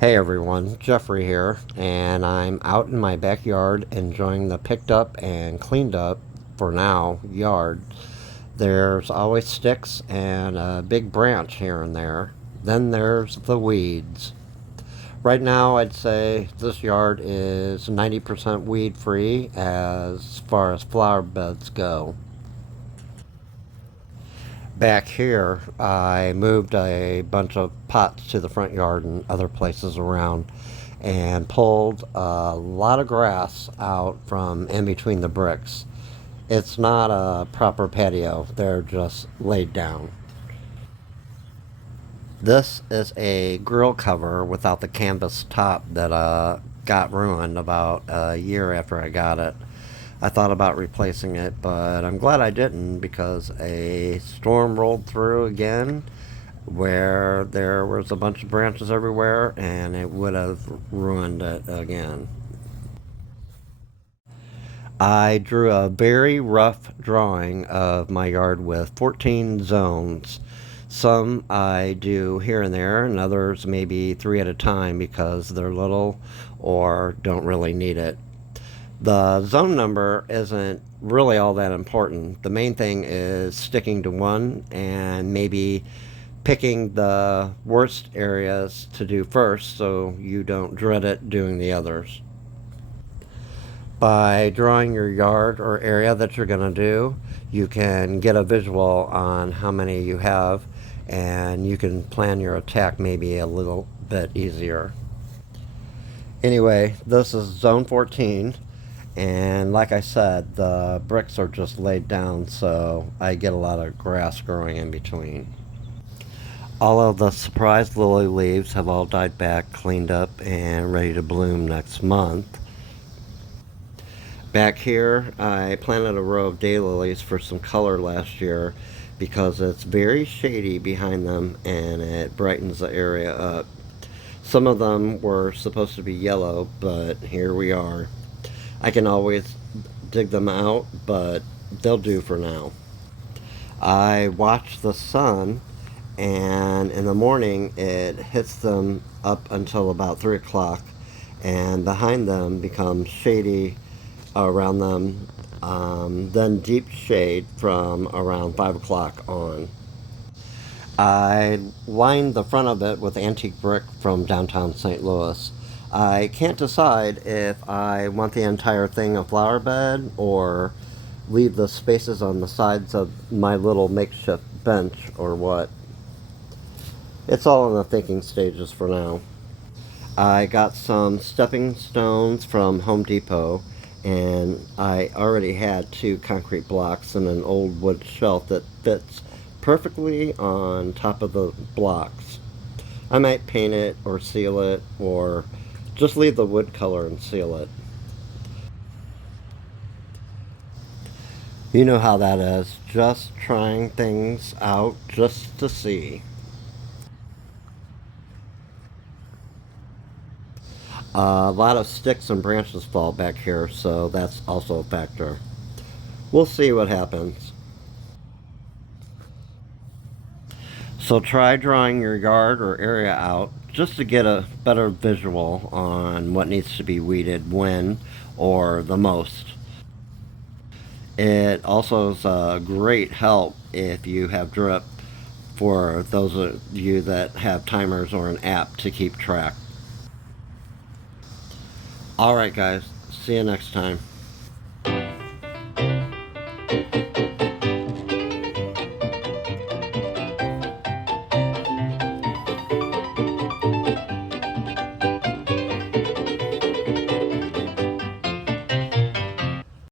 Hey everyone, Jeffrey here, and I'm out in my backyard enjoying the picked up and cleaned up, for now, yard. There's always sticks and a big branch here and there. Then there's the weeds. Right now, I'd say this yard is 90% weed free as far as flower beds go. Back here, I moved a bunch of pots to the front yard and other places around and pulled a lot of grass out from in between the bricks. It's not a proper patio, they're just laid down. This is a grill cover without the canvas top that got ruined about a year after I got it. I thought about replacing it, but I'm glad I didn't because a storm rolled through again where there was a bunch of branches everywhere and it would have ruined it again. I drew a very rough drawing of my yard with 14 zones. Some I do here and there, and others maybe three at a time because they're little or don't really need it. The zone number isn't really all that important. The main thing is sticking to one and maybe picking the worst areas to do first so you don't dread it doing the others. By drawing your yard or area that you're going to do, you can get a visual on how many you have and you can plan your attack maybe a little bit easier. Anyway, this is zone 14, and like I said, the bricks are just laid down so I get a lot of grass growing in between. All of the surprise lily leaves have all died back, cleaned up, and ready to bloom next month. Back here, I planted a row of daylilies for some color last year because it's very shady behind them and it brightens the area up. Some of them were supposed to be yellow, but here we are. I can always dig them out, but they'll do for now. I watch the sun, and in the morning it hits them up until about 3 o'clock, and behind them becomes shady around them, then deep shade from around 5 o'clock on. I lined the front of it with antique brick from downtown St. Louis. I can't decide if I want the entire thing a flower bed or leave the spaces on the sides of my little makeshift bench or what. It's all in the thinking stages for now. I got some stepping stones from Home Depot, and I already had two concrete blocks and an old wood shelf that fits perfectly on top of the blocks. I might paint it or seal it or just leave the wood color and seal it. You know how that is, just trying things out just to see. A lot of sticks and branches fall back here, so that's also a factor. We'll see what happens. So try drawing your yard or area out just to get a better visual on what needs to be weeded when or the most. It also is a great help if you have drip for those of you that have timers or an app to keep track. Alright guys, see you next time.